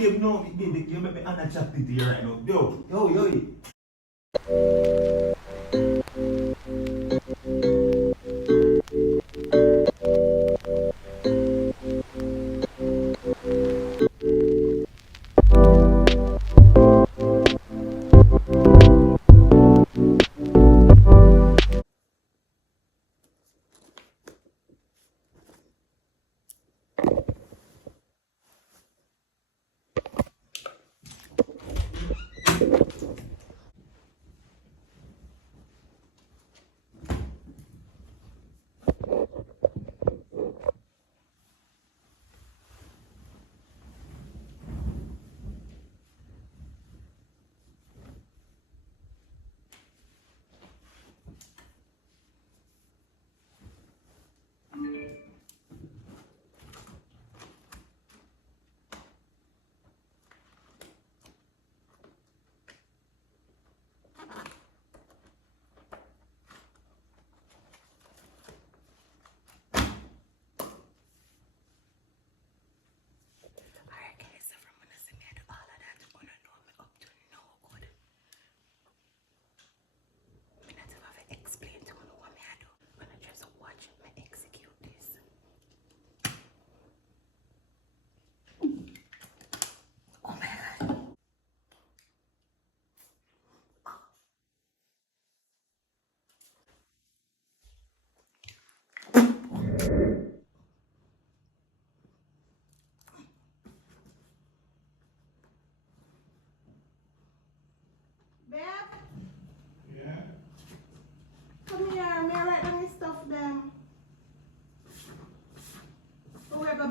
babe, no, babe, you make me unattracted to you right now. Yo.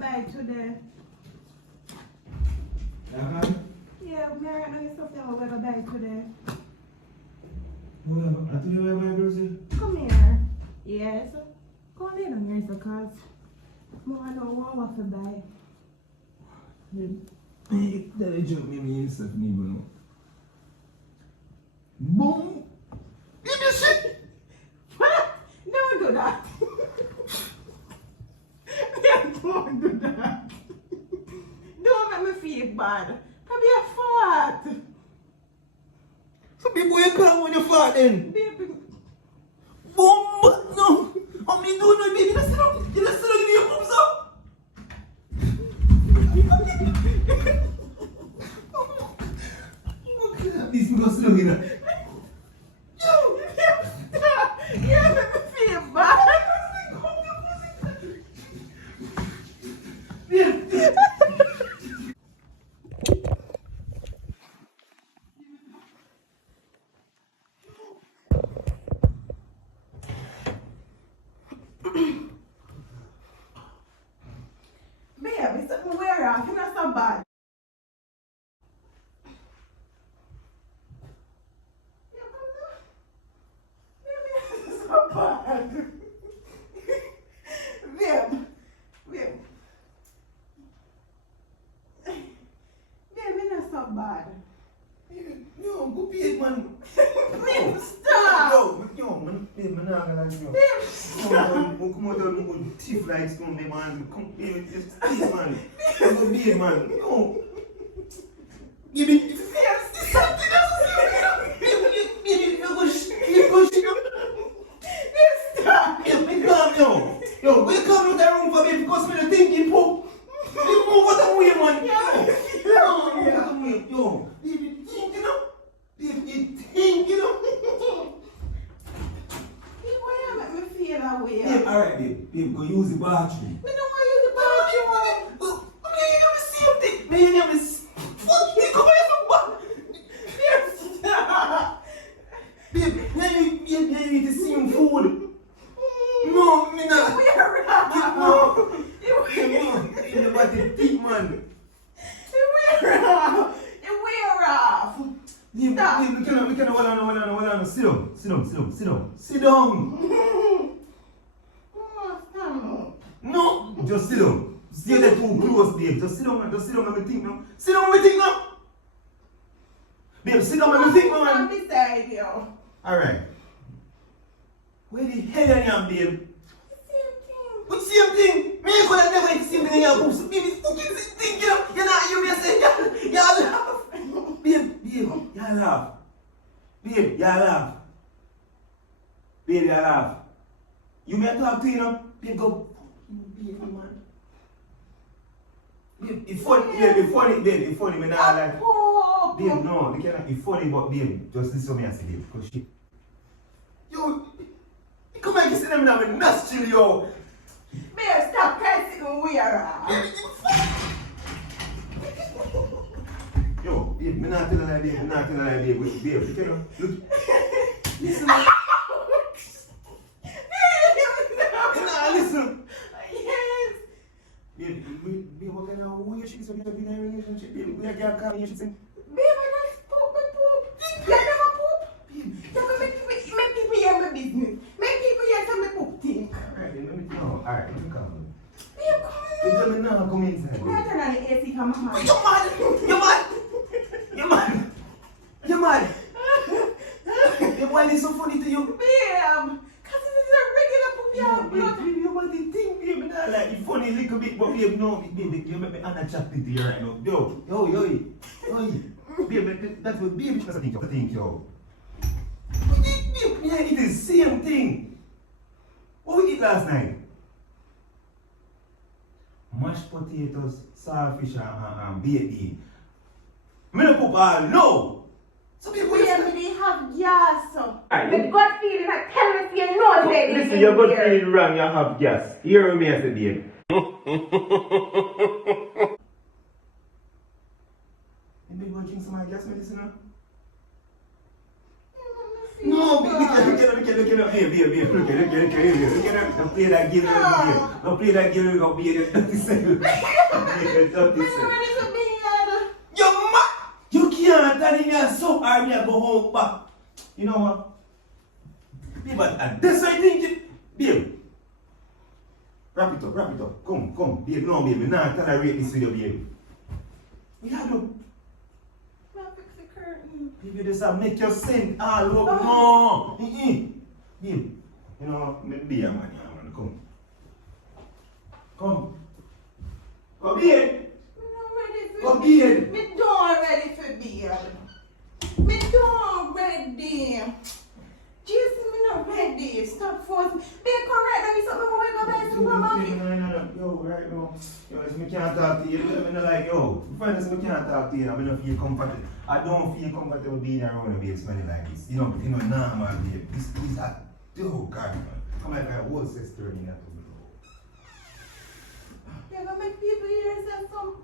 Buy today. Yeah, me right now stuff them we're gonna buy today. I told you where my girls is. Come here. Yes. Come lay down here because I don't want to buy. That joke made me yourself even know. Boom! Give me shit! What? Don't do that. Don't do that. Don't make me feel bad. Come be a fart. So people you call when you fart then? Baby. Boom! No! How many do no baby? That's not give me your boobs up! These people still here. You make me feel bad. Babe, it's something wear off. You're not so bad. Babe, so bad. Babe. Babe, you're not so bad. No, go big man. Babe, stop. Yo, man, babe, man, I'm gonna you. Babe, stop. Come on, go teeth like stone, babe, man. Come, babe, just teeth, man. Go big man. No. Give me. Something else. Baby, you go shit. Stop. Yo, calm down. Yo, go come out of the room for me because me thinking, po. You move out the way, man. Yo, baby, think, you know. Baby, think, you know. Why you make me feel that way? Babe, alright, babe, go use the bathroom. We don't want to use the bathroom. You never see him think. Man, you never see. Fuck, he come here from back. Babe, now you need to see him food. No, me not. We're off. No. You never did think, man. We're off. We cannot, hold on. Sit down. No, just sit down. Stay there too close, babe. Just sit down and me think now. Sit down and me think now. Babe, sit down and me think now, man. I'm beside you. Alright. Where the hell are you, babe? What same thing? Me could have never seen me in your boobs. Baby, fucking thing, you know. You're not, you may say, Y'all laugh. Babe, y'all laugh. Babe, y'all laugh. You may talk to you know. Babe, go. Babe, man. Babe, it's funny, babe, it's funny, babe, it's funny, man. I like. Babe, no, they cannot be funny, but babe, just listen to me and say, babe, because she. Yo, you come and see them now with nostril, yo. Babe, stop pressing weird. Yo, babe, me not tell her, babe, me not tell her, babe, babe, you cannot, look. Listen, man. You know, listen. Yes. Babe, what kind of weird shit is in a relationship, babe? We are getting a relationship. Babe, I don't poop. You never poop. You can make people hear my business. Make people hear some me poop thing. Alright, let me know. Alright, let me come. Babe, come You on. tell me now, come inside. I'm turn on the AC, come on. You mad? You mad? You mad? You mad? Babe, why is so funny to you? Babe, because this is a regular poop you have blood. Babe, you want the thing, babe, and I like it funny a little bit, but babe, no, babe, you make me unattracted to you right now. Yo. Babe, that's what baby supposed to think, yo. Babe, yeah, it is the same thing. What we eat last night? Mashed potatoes, saltfish, and baked bean. Me no cook all, no! So babe, what Babe, you they have gas. Aye. With gut feeling, I tell me you know that listen, you're good feeling wrong, you have gas. Hear me as a babe. You may go drink some of my gas medicine now? No, look at here, babe, look at don't play that game, don't play that game, don't play that 30 seconds. Yo, man, you can't tell me I'm so hard, I go home back. You know what? Babe, but that's what I think, babe. Wrap it up, come, babe, no, babe, we're not tolerate this video, babe. We have no. Babe, you just have make your send all up, no. Babe, you know, maybe a man, come. Come, babe. Come, babe. Me don't ready for beer. Me don't ready. Jesus, me not ready. Stop forcing. Be correct. Let me something when we go back to supermarket. No, yo, right now. Yo, if me can't talk to you, I'm not like, yo, friends, me can't talk to you, I don't feel comfortable. I don't feel comfortable being around a babe smelling like this. You know, normal, babe. This is a, oh, God, man. I'm like a whole sister in that. You're gonna make people hear some.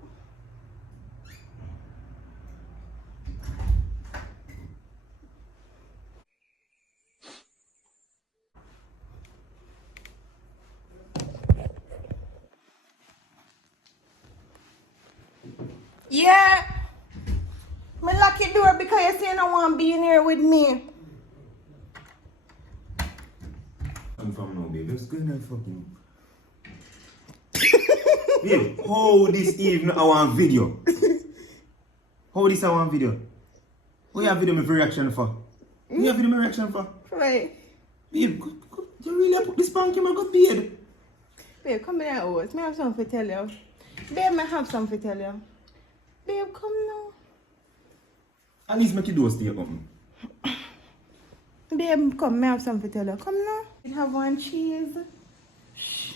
Yeah. Me lock your door because you say you don't want to be in here with me. I'm from now, babe. Let's go and fucking. Babe, how this evening I want video? How this I want video? What you have video me for reaction for? What you have video me reaction for? Right. Babe, you really put this punk in my good beard? Babe, come here, Oz. Me have something to tell you. Babe, me have something to tell you. Babe, come now. At least make your door stay open. Babe, come, me have something to tell you. Come now. I have one cheese. Shh.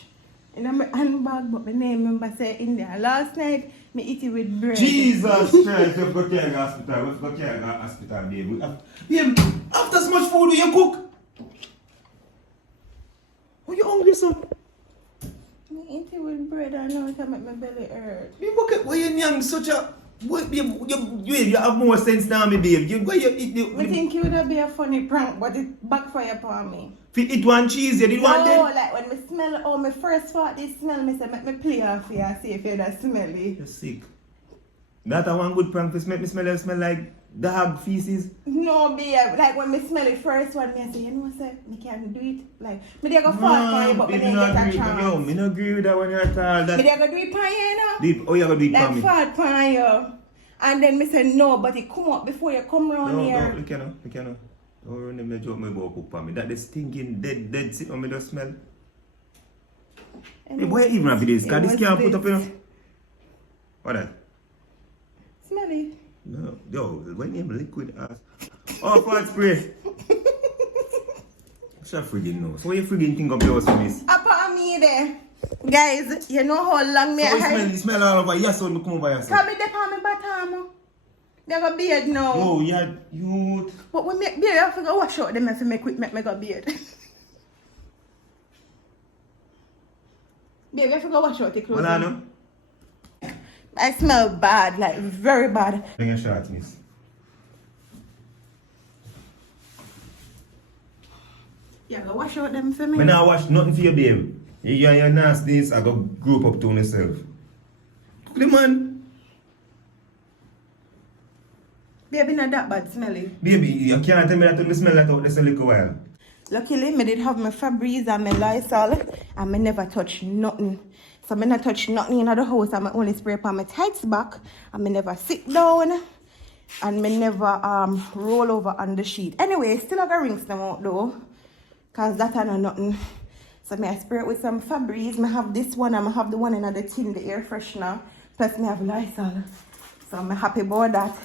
In my handbag, but my name remember say in there. Last night, me eat it with bread. Jesus Christ, let's go to hospital. Let's go to hospital, babe. Babe, after so much food, you cook? Are you hungry, son? Me eat it with bread. I know it make my belly hurt. Babe, look at why you such a. What, babe, you have more sense than me, babe. Why you eat the. I think it would be a funny prank, but it backfire upon me. If you eat one cheese, you did one No, then? like when me smell, oh, my first thought this smell, me say, make me play off here and see if you're that smelly. You're sick. That a one good prank, make me smell like dog feces. No, babe, like when me smell it first one, me say, you know what, me can't do it. Like, me dey go fall for you, but me babe, didn't get a yo, chance. me no agree with that one at all. That, Me dey go do it for you, you know? deep, oh, you gotta do it for Like, me. fall for you. And then me say, no, but it come up before you come round No, here. look here. Don't run them joke me about cook for me. That the stinking dead sit on me just smell. And Hey, why even have this? Cause this was can't put this. up, you know. What that? Smelly. No, yo, when you liquid ass. Oh, fat spray. Shut friggin' no. So what you friggin' think of yours for this? Upon me there. Guys, you know how long me So I you smell all over. Yes, so come over here. Come me dip on me bottom. They got beard now. Oh, yeah, you. But when make beard, I have to go wash out them if I make quick make me got beard. Baby, I have to go wash out the clothes. Well, I know. I smell bad, like very bad. Bring a shot, miss. Yeah, go wash out them for me. When I wash nothing for you, babe. You and your nastiness, I go group up to myself. Cook the man. Baby, not that bad smelly. Baby, you can't tell me that you smell that out just a little while. Luckily, me did have my Febreze and my Lysol, and me never touch nothing. So me not touch nothing in the house, and me only spray upon my tights back, and me never sit down, and me never roll over on the sheet. Anyway, still have a rinse them out though, cause that are not nothing. So me I spray it with some Febreze. Me have this one, and I have the one in the tin, the air freshener. Plus me have Lysol. So I'm happy about that.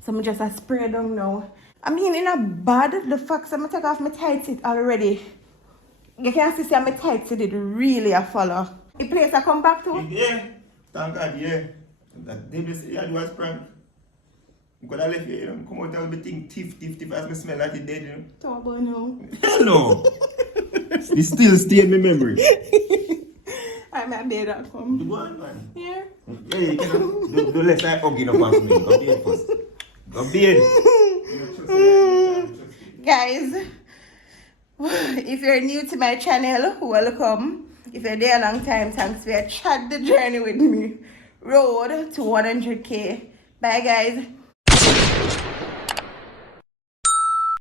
So me just a spray down now. I mean, in a bad, the fact that I take off my tights it already. You can see my tights it really a follow. The place I come back to? Yeah, thank God, yeah. That they say you was prank. Because I left you, you know, come out and be think tiff as me smell like it dead, you know. Talk about now. Hell no. It still stay in my memory. I'm a bed that come. Go on, man. Yeah. Yeah, you can do less like hugging up on me. Go bed first. Go bed. Guys, if you're new to my channel, welcome. If you're there a long time, thanks for chat the journey with me. Road to 100K. Bye guys.